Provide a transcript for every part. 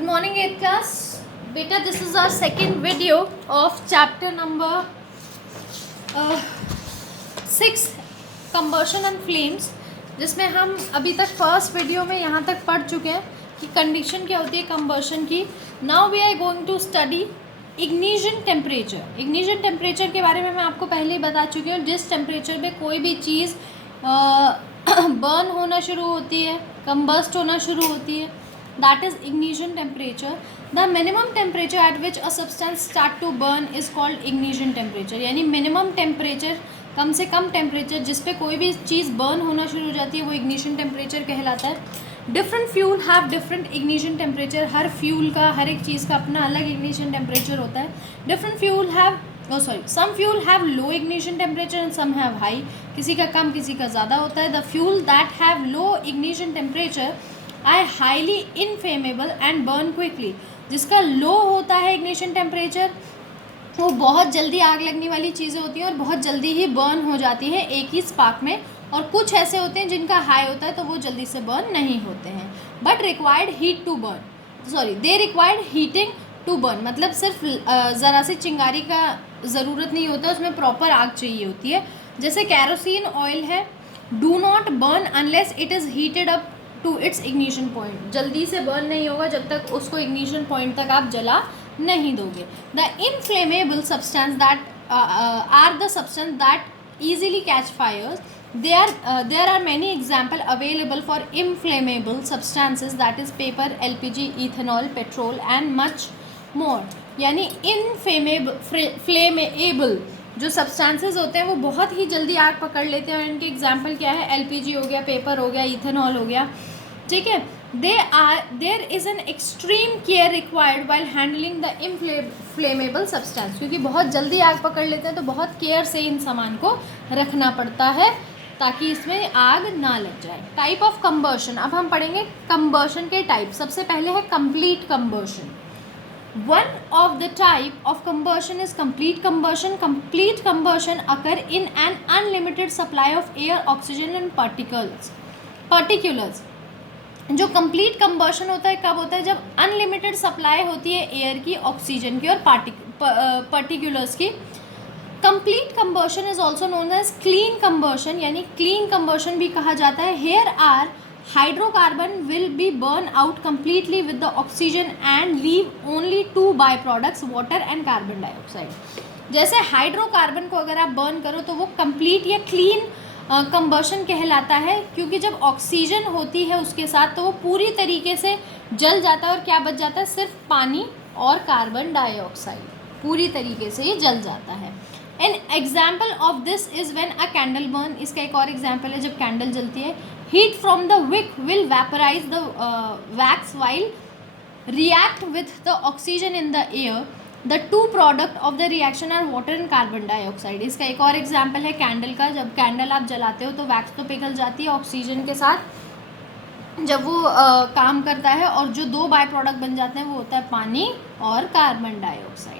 Good morning, 8th class. Beta, this is our second video of chapter number 6, combustion and flames, जिसमें हम अभी तक first video में यहाँ तक पढ़ चुके हैं कि कंडीशन क्या होती है कंबशन की. Now we are going to study ignition temperature. Ignition temperature के बारे में मैं आपको पहले ही बता चुकी हूँ. जिस टेम्परेचर पे कोई भी चीज़ बर्न होना शुरू होती है, कंबस्ट होना शुरू होती है, that is ignition temperature. The minimum temperature at which a substance start to burn is called ignition temperature. यानी minimum temperature, कम से कम टेम्परेचर जिस पे कोई भी चीज़ बर्न होना शुरू हो जाती है वो ignition temperature कहलाता है. Different fuel have different ignition temperature. Her fuel का, हर एक चीज़ का अपना अलग ignition temperature होता है. Different fuel have some fuel have low ignition temperature and some have high. किसी का कम, किसी का ज़्यादा होता है. The fuel that have low ignition temperature are highly inflammable and burn quickly. जिसका लो होता है ignition temperature वो बहुत जल्दी आग लगने वाली चीज़ें होती हैं और बहुत जल्दी ही बर्न हो जाती है एक ही स्पार्क में. और कुछ ऐसे होते हैं जिनका हाई होता है तो वो जल्दी से बर्न नहीं होते हैं. But required heat to burn, they required heating to burn. मतलब सिर्फ ज़रा सी चिंगारी का ज़रूरत नहीं होता, उसमें प्रॉपर आग चाहिए होती है. जैसे कैरोसिन ऑयल है, do not burn unless it is heated up to its ignition point. जल्दी से बर्न नहीं होगा जब तक उसको इग्निशन पॉइंट तक आप जला नहीं दोगे. The inflammable substance that are the substance that easily catch fires. There are many example available for inflammable substances, that is paper, LPG, ethanol, petrol and much more. यानी फ्लेमेबल जो substances होते हैं वो बहुत ही जल्दी आग पकड़ लेते हैं. इनके एग्जांपल क्या है? एलपीजी हो गया, पेपर हो गया, इथेनॉल हो गया. ठीक है. There is an extreme care required while handling the inflammable substance. क्योंकि बहुत जल्दी आग पकड़ लेते हैं तो बहुत केयर से इन सामान को रखना पड़ता है ताकि इसमें आग ना लग जाए. Type of combustion. अब हम पढ़ेंगे कंबर्शन के टाइप. सबसे पहले है complete combustion. One of the type of combustion is complete combustion. Complete combustion occur in an unlimited supply of air, oxygen and particulars. जो complete combustion होता है कब होता है? जब unlimited supply होती है एयर की, ऑक्सीजन की और particulars की. Complete combustion is also known as clean combustion. यानी clean combustion भी कहा जाता है. Here are hydrocarbon will be burned out completely with the oxygen and leave only two byproducts, water and carbon dioxide. जैसे hydrocarbon को अगर आप burn करो तो वो कंप्लीट या क्लीन कंबशन कहलाता है, क्योंकि जब ऑक्सीजन होती है उसके साथ तो वो पूरी तरीके से जल जाता है और क्या बच जाता है? सिर्फ पानी और कार्बन डाइऑक्साइड पूरी तरीके से ये जल जाता है. An example of this is when a candle burn. इसका एक और एग्जाम्पल है जब कैंडल जलती है. Heat from the wick will vaporize the wax while react with the oxygen in the air. The two product of the reaction are water and carbon dioxide. इसका एक और एग्जाम्पल है कैंडल का. जब कैंडल आप जलाते हो तो वैक्स तो पिघल जाती है ऑक्सीजन के साथ जब वो काम करता है, और जो दो बाय प्रोडक्ट बन जाते हैं वो होता है पानी और carbon dioxide.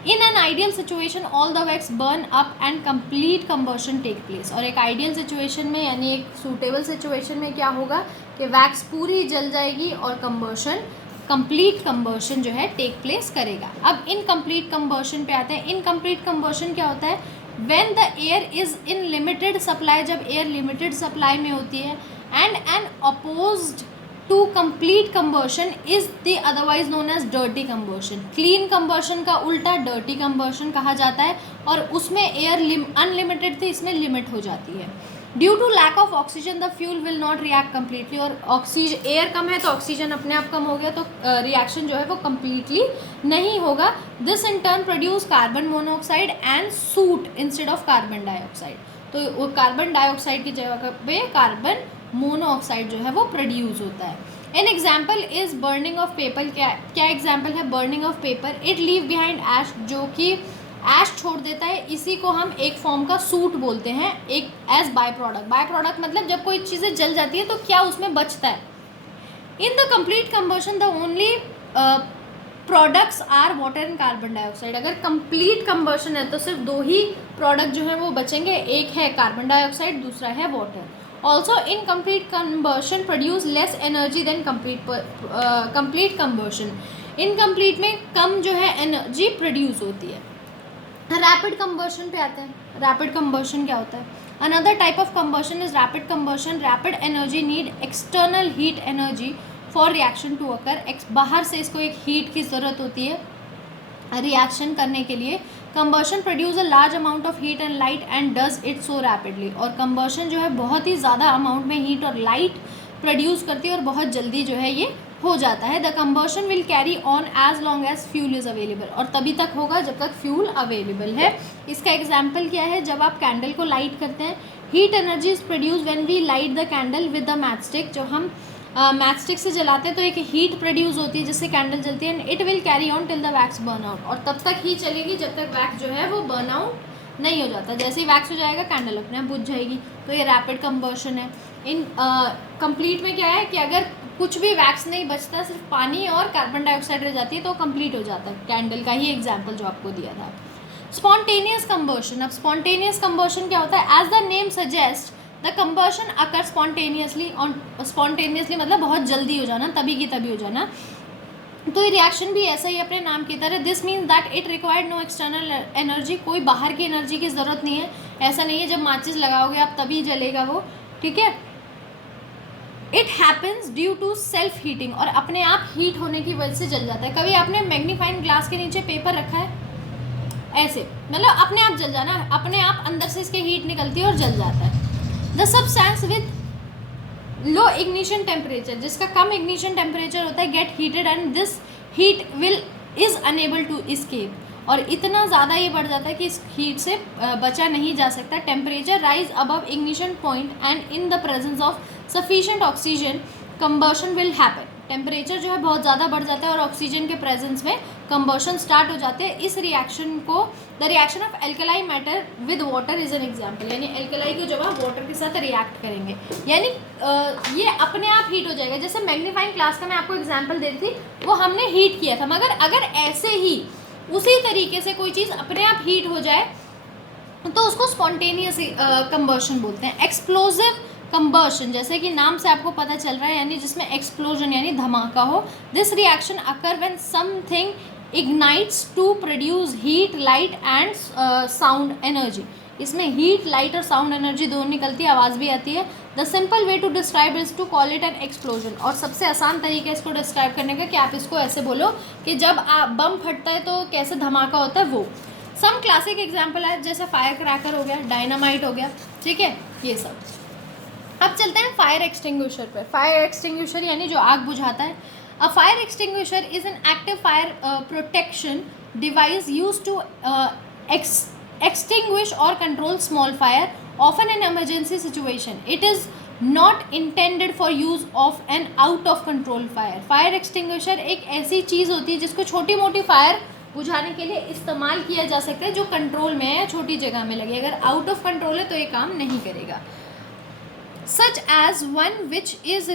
In an ideal situation all the wax burn up and complete combustion take place. और एक आइडियल सिचुएशन में यानी एक सूटेबल सिचुएशन में क्या होगा कि वैक्स पूरी जल जाएगी और कंप्लीट कंबशन जो है टेक प्लेस करेगा. अब इनकम्प्लीट कंबशन पे आते हैं. इनकम्प्लीट कंबशन क्या होता है? When the air is in limited supply. जब एयर लिमिटेड सप्लाई में होती है. And an opposed to complete combustion is the otherwise known as dirty combustion. Clean combustion का उल्टा डर्टी कंबशन कहा जाता है. और उसमें एयर अनलिमिटेड थी, इसमें लिमिट हो जाती है. Due to lack of oxygen the fuel will not react completely. और ऑक्सीजन, एयर कम है तो ऑक्सीजन अपने आप कम हो गया तो रिएक्शन जो है वो कम्प्लीटली नहीं होगा. This in turn produce carbon monoxide and suit instead of carbon dioxide. तो वो कार्बन डाइऑक्साइड की जगह पे कार्बन मोनोऑक्साइड जो है वो प्रोड्यूस होता है. An example is burning of paper. क्या एग्जाम्पल है? Burning of paper. It leave behind ash. जो कि ऐश छोड़ देता है, इसी को हम एक फॉर्म का सूट बोलते हैं, एक as by product. By product मतलब जब कोई चीज़ें जल जाती है तो क्या उसमें बचता है. In the complete combustion the only products are water and carbon dioxide. अगर कंप्लीट कंबशन है तो सिर्फ दो ही प्रोडक्ट जो हैं वो बचेंगे. एक है कार्बन डाइऑक्साइड, दूसरा है water. Also, incomplete combustion produce less energy than complete combustion. Incomplete में कम जो है एनर्जी प्रोड्यूस होती है. रैपिड कंबर्शन पे आते हैं. रैपिड कंबर्शन क्या होता है? Another type of combustion is rapid combustion. Rapid energy need external heat energy for reaction to occur. बाहर से इसको एक हीट की ज़रूरत होती है रिएक्शन करने के लिए. Combustion produce a large amount of heat and light and does it so rapidly. और कंबर्शन जो है बहुत ही ज़्यादा अमाउंट में हीट और लाइट प्रोड्यूस करती है और बहुत जल्दी जो है ये हो जाता है. The combustion will carry on as long as fuel is available. और तभी तक होगा जब तक फ्यूल अवेलेबल है. इसका एग्जाम्पल क्या है? जब आप कैंडल को लाइट करते हैं, heat energy is produce when we light the candle with the match stick. जब हम मैच स्टिक से जलाते हैं तो एक हीट प्रोड्यूस होती है जिससे कैंडल जलती है. And it will carry on till the wax burn out. और तब तक ही चलेगी जब तक वैक्स जो है वो बर्न आउट नहीं हो जाता. जैसे ही वैक्स हो जाएगा कैंडल अपने आप बुझ जाएगी. तो ये रैपिड कंबर्शन है. इन कंप्लीट में क्या है कि अगर कुछ भी वैक्स नहीं बचता, सिर्फ पानी और कार्बन डाइऑक्साइड रह जाती है तो कंप्लीट हो जाता है. कैंडल का ही एग्जाम्पल जो आपको दिया था. Spontaneous combustion. अब स्पॉन्टेनियस कंबर्शन क्या होता है? As the name suggest the combustion occur spontaneously. और स्पॉन्टेनियसली मतलब बहुत जल्दी हो जाना, तभी की तभी हो जाना. तो ये रिएक्शन भी ऐसा ही अपने नाम की तरह. This means that it required no external energy. कोई बाहर की एनर्जी की ज़रूरत नहीं है. ऐसा नहीं है जब माचिस लगाओगे आप तभी जलेगा वो. ठीक है. It happens due to self heating. और अपने आप हीट होने की वजह से जल जाता है. कभी आपने मैग्नीफाइंग ग्लास के नीचे पेपर रखा है? ऐसे मतलब अपने आप जल जाना, अपने आप अंदर से इसके हीट निकलती है और जल जाता है. The substance with low ignition temperature, जिसका कम इग्निशन टेम्परेचर होता है, get heated and this heat will is unable to escape. और इतना ज़्यादा ये बढ़ जाता है कि इस हीट से बचा नहीं जा सकता. Temperature rise above ignition point and in the presence of sufficient oxygen combustion will happen. Temperature जो है बहुत ज़्यादा बढ़ जाता है और ऑक्सीजन के प्रेजेंस में कंबर्शन स्टार्ट हो जाते हैं. इस रिएक्शन को the reaction of alkali matter with water is an example. यानी एल्कलाई को जब आप वाटर के साथ रिएक्ट करेंगे यानी ये अपने आप हीट हो जाएगा. जैसे मैग्नीफाइंग ग्लास का मैं आपको एग्जाम्पल दे रही थी, वो हमने हीट किया था. मगर अगर ऐसे ही उसी तरीके से कोई चीज़ अपने आप हीट हो जाए तो उसको स्पॉन्टेनियस कंबर्शन बोलते हैं. एक्सप्लोजिव कंबर्शन, जैसे कि नाम से आपको पता चल रहा है, यानी जिसमें एक्सप्लोजन यानी धमाका हो. This reaction occur when something ignites to produce heat, light and sound energy. इसमें हीट, लाइट और साउंड एनर्जी दोनों निकलती है, आवाज़ भी आती है. The simple way to describe is to call it an explosion. और सबसे आसान तरीका इसको डिस्क्राइब करने का कि आप इसको ऐसे बोलो कि जब बम फटता है तो कैसे धमाका होता है वो. सम क्लासिक एग्जाम्पल है जैसे फायर क्रैकर हो गया, डायनामाइट हो गया. ठीक है, ये सब. अब चलते हैं फायर एक्सटिंग्विशर पर. फायर एक्सटिंग्विशर यानी जो आग बुझाता है. A fire extinguisher is an active fire protection device use to extinguish or control small fire, often in emergency situation. It is not intended for use of an out of control fire. Fire extinguisher एक ऐसी चीज़ होती है जिसको छोटी मोटी fire बुझाने के लिए इस्तेमाल किया जा सकता है जो कंट्रोल में है या छोटी जगह में लगे. अगर आउट ऑफ कंट्रोल है तो ये काम नहीं करेगा. Such as one which is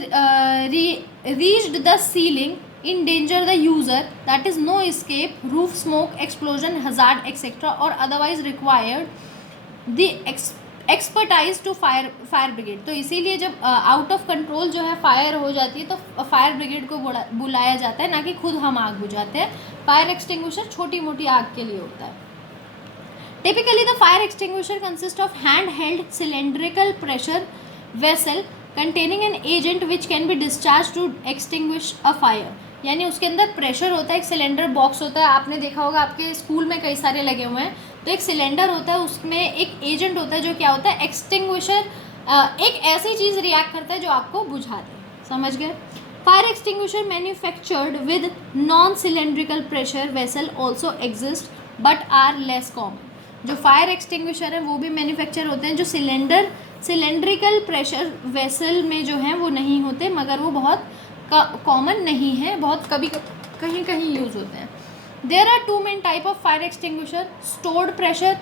reached the ceiling, endanger the user, that is no escape, roof smoke, explosion, hazard, etc. or otherwise required the expertise to fire brigade. तो इसीलिए जब out of control जो है fire हो जाती है तो fire brigade को बुलाया जाता है, ना कि खुद हम आग बुझाते हैं. फायर एक्सटिंग्विशर छोटी मोटी आग के लिए होता है. Typically the fire extinguisher consist of hand held cylindrical pressure vessel containing an agent which can be discharged to extinguish a fire. यानी उसके अंदर प्रेशर होता है, एक सिलेंडर बॉक्स होता है. आपने देखा होगा आपके स्कूल में कई सारे लगे हुए हैं. तो एक सिलेंडर होता है, उसमें एक एजेंट होता है जो क्या होता है, एक्सटिंग्विशर. एक ऐसी चीज़ रिएक्ट करता है जो आपको बुझा दे. समझ गए. Fire extinguisher manufactured with non cylindrical pressure vessel also exist but are less common. जो फायर एक्सटिंग्विशर है वो भी मैन्युफैक्चर होते हैं जो सिलेंड्रिकल प्रेशर वेसल में जो हैं वो नहीं होते, मगर वो बहुत कॉमन नहीं है, बहुत कभी कहीं कहीं यूज़ होते हैं. There are two main type of fire extinguisher, stored pressure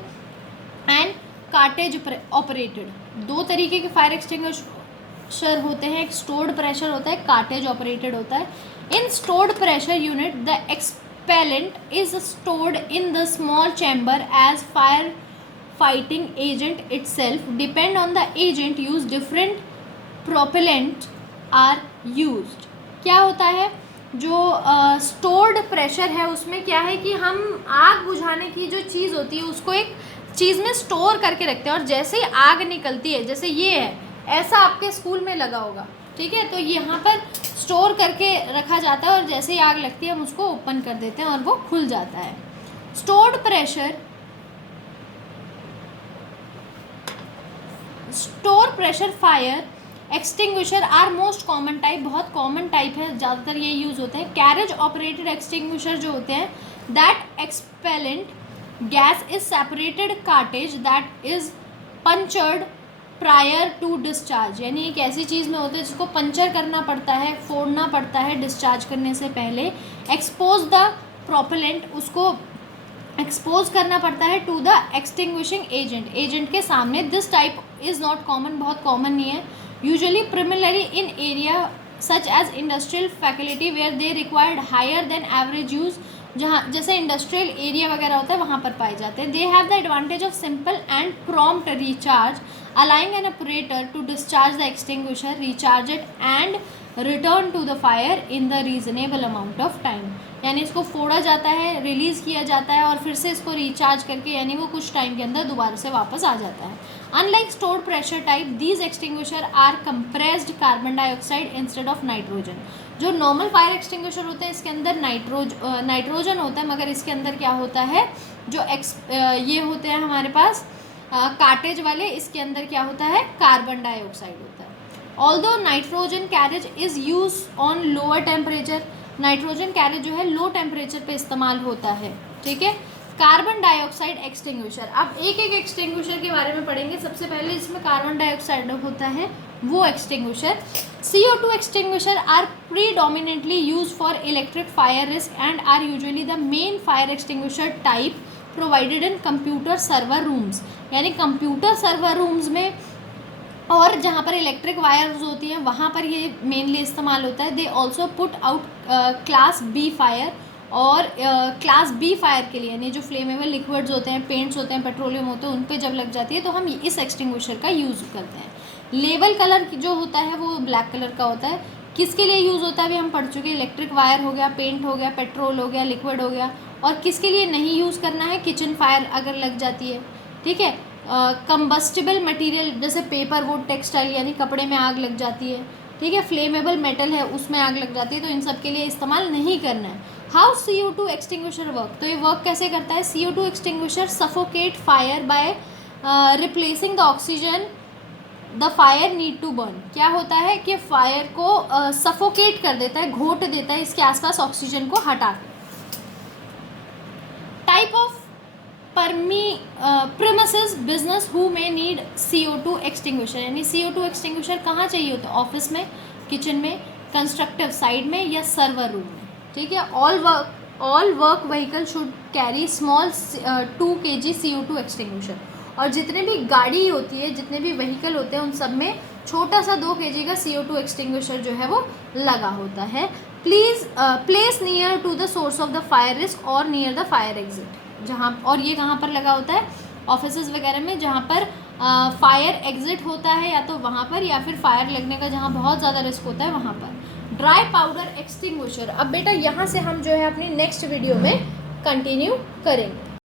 and cartridge operated. दो तरीके के फायर एक्सटिंग्विशर होते हैं. एक स्टोर्ड प्रेशर होता है, कार्टेज ऑपरेटेड होता है. In stored pressure unit the expellant is stored in the small chamber as fire fighting agent itself. Depend on the agent, use different propellant are used. क्या होता है, जो स्टोर्ड प्रेशर है उसमें क्या है कि हम आग बुझाने की जो चीज़ होती है उसको एक चीज़ में स्टोर करके रखते हैं, और जैसे ही आग निकलती है, जैसे ये है, ऐसा आपके स्कूल में लगा होगा, ठीक है, तो यहाँ पर स्टोर करके रखा जाता है और जैसे ही आग लगती है हम उसको ओपन कर देते हैं और वो खुल जाता है। Stored pressure fire extinguisher are most common type, बहुत कॉमन टाइप है, ज़्यादातर ये यूज़ होते हैं। कैरेज ऑपरेटेड एक्सटिंग्विशर जो होते हैं, that expellant gas is separated cartridge that is punctured prior to discharge, यानी एक ऐसी चीज़ में होता है जिसको पंचर करना पड़ता है, फोड़ना पड़ता है डिस्चार्ज करने से पहले। एक्सपोज द प्रोपेलेंट, उसको एक्सपोज करना पड़ता है टू द एक्सटिंग्विशिंग एजेंट के सामने। This type is not common, बहुत कॉमन नहीं है। Usually primarily in area such as industrial facility where they required higher than average use, जहाँ जैसे इंडस्ट्रियल एरिया वगैरह होता है वहाँ पर पाए जाते हैं। They have the advantage of simple and prompt recharge, allowing an operator to discharge the extinguisher, recharge it and return to the fire in the reasonable amount of time, यानी इसको फोड़ा जाता है, रिलीज़ किया जाता है और फिर से इसको रिचार्ज करके, यानी वो कुछ टाइम के अंदर दोबारा से वापस आ जाता है। Unlike stored pressure type, these extinguisher are compressed carbon dioxide instead of nitrogen. जो नॉर्मल फायर एक्सटिंग्विशर होते हैं इसके अंदर नाइट्रोजन होता है, मगर इसके अंदर क्या होता है, जो ये होते हैं हमारे पास कार्टेज वाले, इसके अंदर क्या होता है, कार्बन डाइऑक्साइड होता है। Although nitrogen carriage is use on lower temperature, nitrogen carriage जो है लो टेम्परेचर पे इस्तेमाल होता है, ठीक है। कार्बन डाइऑक्साइड एक्सटिंग्विशर, अब एक एक एक्सटिंग्विशर के बारे में पढ़ेंगे। सबसे पहले इसमें कार्बन डाइऑक्साइड होता है वो extinguisher. CO2 extinguisher are predominantly use for electric fire risk and are usually the main fire extinguisher type provided in computer server rooms, यानी कंप्यूटर सर्वर रूम्स में और जहाँ पर इलेक्ट्रिक वायर्स होती हैं वहाँ पर ये मेनली इस्तेमाल होता है। They also put out class B fire, और क्लास बी फायर के लिए, यानी जो फ्लेमेबल लिक्विड्स होते हैं, पेंट्स होते हैं, पेट्रोलियम होते हैं, उन पे जब लग जाती है तो हम इस एक्सटिंग्विशर का यूज़ करते हैं। लेवल कलर जो होता है वो ब्लैक कलर का होता है। किसके लिए यूज़ होता है अभी हम पढ़ चुके हैं, इलेक्ट्रिक वायर हो गया, पेंट हो गया, पेट्रोल हो गया, लिक्विड हो गया। और किसके लिए नहीं यूज़ करना है, किचन फायर अगर लग जाती है, ठीक है। कंबस्टिबल मटेरियल जैसे पेपर, वुड, टेक्सटाइल, यानी कपड़े में आग लग जाती है, ठीक है। फ्लेमेबल मेटल है उसमें आग लग जाती है, तो इन सब के लिए इस्तेमाल नहीं करना है। हाउ CO2 एक्सटिंग्विशर वर्क, तो ये वर्क कैसे करता है। CO2 extinguisher suffocate fire by replacing the oxygen the fire need to burn. क्या होता है कि फायर को सफोकेट कर देता है, घोट देता है, इसके आसपास ऑक्सीजन को हटा के। Type of premises business who में नीड CO2 एक्सटिंग्विशर, यानी CO2 एक्सटिंग्विशर कहाँ चाहिए होता है, ऑफिस में, किचन में, कंस्ट्रक्टिव साइड में या सर्वर रूम में, ठीक है। All work vehicle should carry small 2 kg CO2 extinguisher, और जितने भी गाड़ी होती है, जितने भी व्हीकल होते हैं उन सब में छोटा सा 2 kg का CO2 एक्सटिंग्विशर जो है वो लगा होता है। Please place near to the source of the fire risk और नियर द फायर एग्जिट, जहाँ, और ये कहाँ पर लगा होता है, ऑफिसेज वगैरह में जहाँ पर फायर एग्जिट होता है, या तो वहाँ पर, या फिर फायर लगने का जहाँ बहुत ज़्यादा रिस्क होता है वहाँ पर। ड्राई पाउडर एक्सटिंग्विशर, अब बेटा यहाँ से हम जो है अपनी नेक्स्ट वीडियो में कंटिन्यू करेंगे।